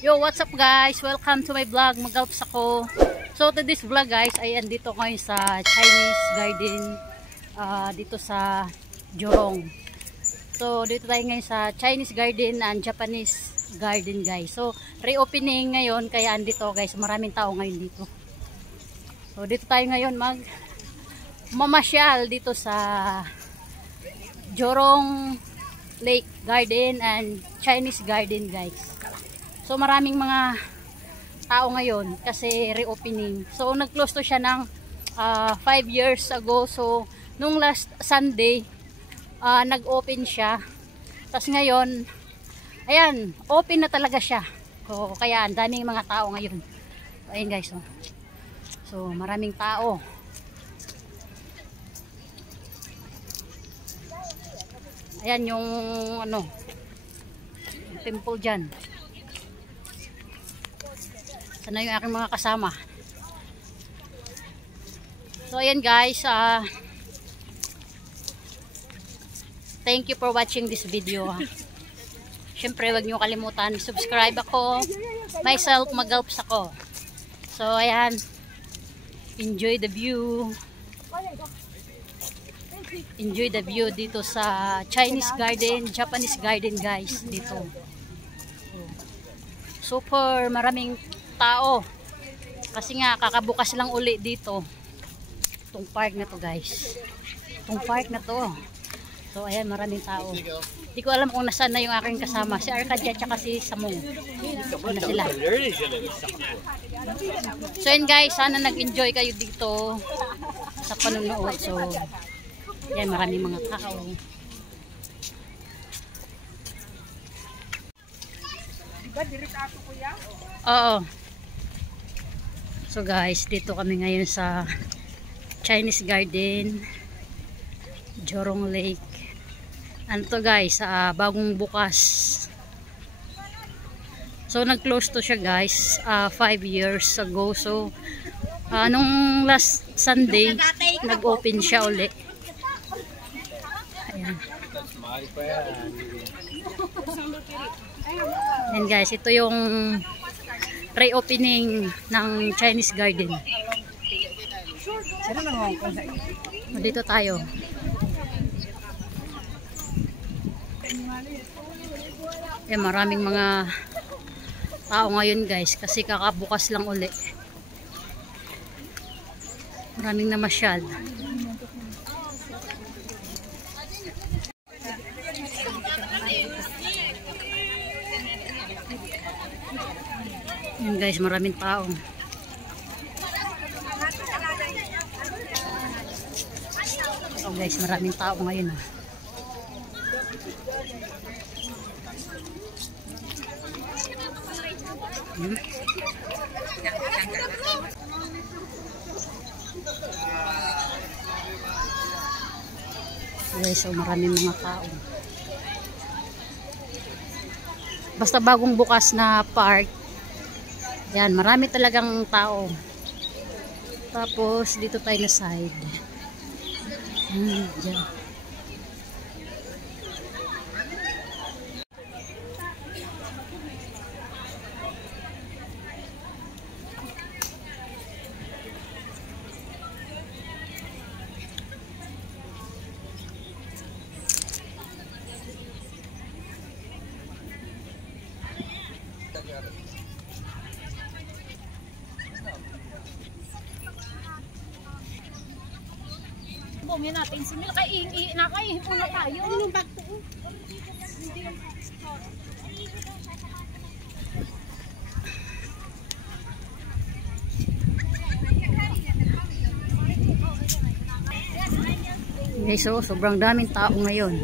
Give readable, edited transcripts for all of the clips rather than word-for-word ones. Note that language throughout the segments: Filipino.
Yo, what's up guys? Welcome to my vlog. Mag-alps ako. So to this vlog guys, ay andito ngayon sa Chinese garden dito sa Jorong. So dito tayo ngayon sa Chinese garden and Japanese garden guys. So reopening ngayon kaya andito guys. Maraming tao ngayon dito. So dito tayo ngayon mamasyal dito sa Jorong Lake Garden and Chinese Garden guys. So maraming mga tao ngayon kasi reopening. So nag-close to siya ng 5 years ago. So nung last Sunday nag-open siya. Tapos ngayon ayan, open na talaga siya. So kaya ang daming mga tao ngayon. So, ayun guys. So maraming tao. Ayan yung ano, yung temple dyan. Sana yung aking mga kasama. So ayan guys, thank you for watching this video. Syempre wag niyo kalimutan subscribe ako, myself mag-alps ako. So ayan, enjoy the view. Enjoy the view dito sa Chinese garden, Japanese garden guys dito. Super maraming tao. Kasi nga kakabukas lang uli dito. Itong park na to guys. Itong park na to. So ayan, maraming tao. Hindi ko alam kung nasaan na yung aking kasama. Si Arcadia tsaka si Samong. Ano sila? So ayan guys, sana nag-enjoy kayo dito sa panunood. So ayan, maraming mga tao. Oo. So guys, dito kami ngayon sa Chinese Garden, Jorong Lake. Ano to guys, bagong bukas. So nag-close to siya guys 5 years ago. So nung last Sunday nag-open siya uli. Ayan. Ayan guys, ito yung pre-opening ng Chinese garden. Dito tayo. Maraming mga tao ngayon guys kasi kakabukas lang uli. Maraming namasyal. Yan guys, maraming tao. So guys, maraming tao ngayon . Guys, so maraming mga tao. Basta bagong bukas na park. Yan, marami talagang tao. Tapos dito tayo na side. Diyan. Bumili natin simil kay nakaihipo na tayo. Anong bag to? Okay, so sobrang daming tao ngayon.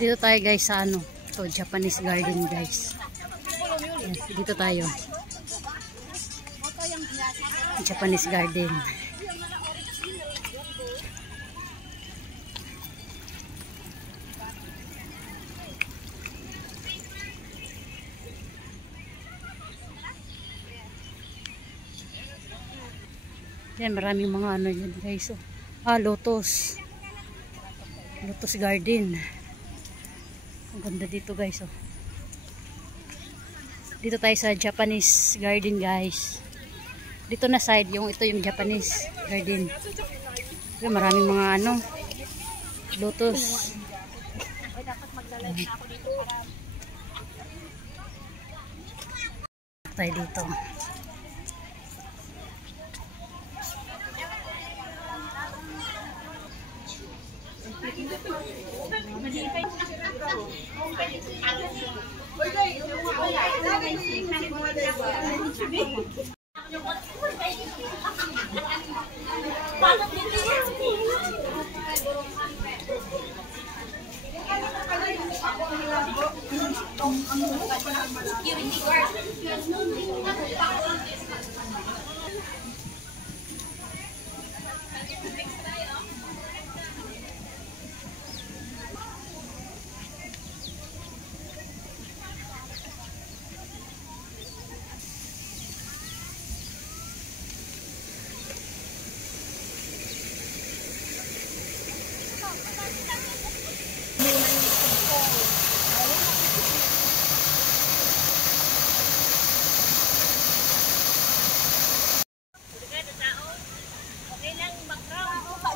Dito tayo guys sa ano, to Japanese garden guys. Ayan, dito tayo. Japanese garden. Yan, maraming mga ano yun guys. Lotus. Lotus garden. Ang ganda dito guys. Dito tayo sa Japanese garden guys. Dito na side, ito yung Japanese garden. Yan, maraming mga ano, lotus. Tayo dito.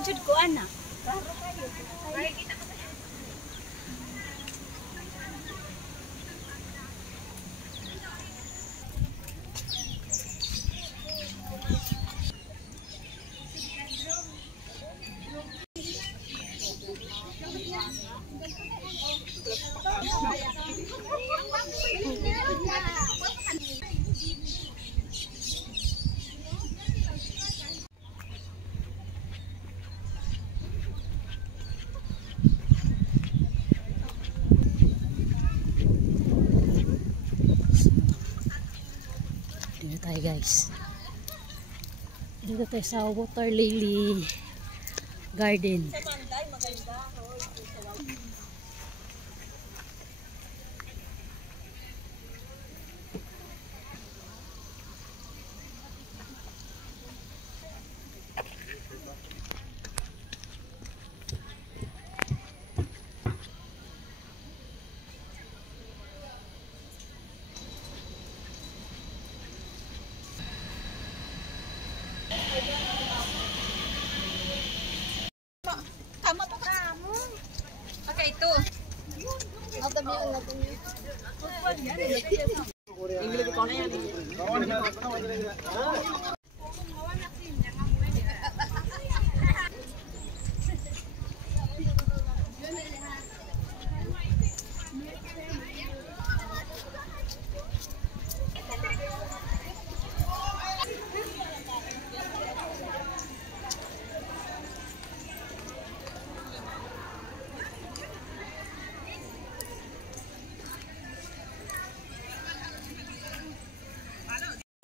Jud ko ana. Dito tayo guys. Dito tayo sa water lily garden. Tama to ka mo. Okay, ito.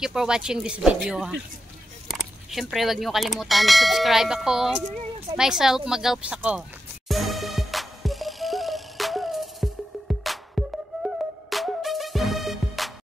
Thank you for watching this video. Siyempre, wag niyo kalimutan subscribe ako. Myself, mag-helps ako.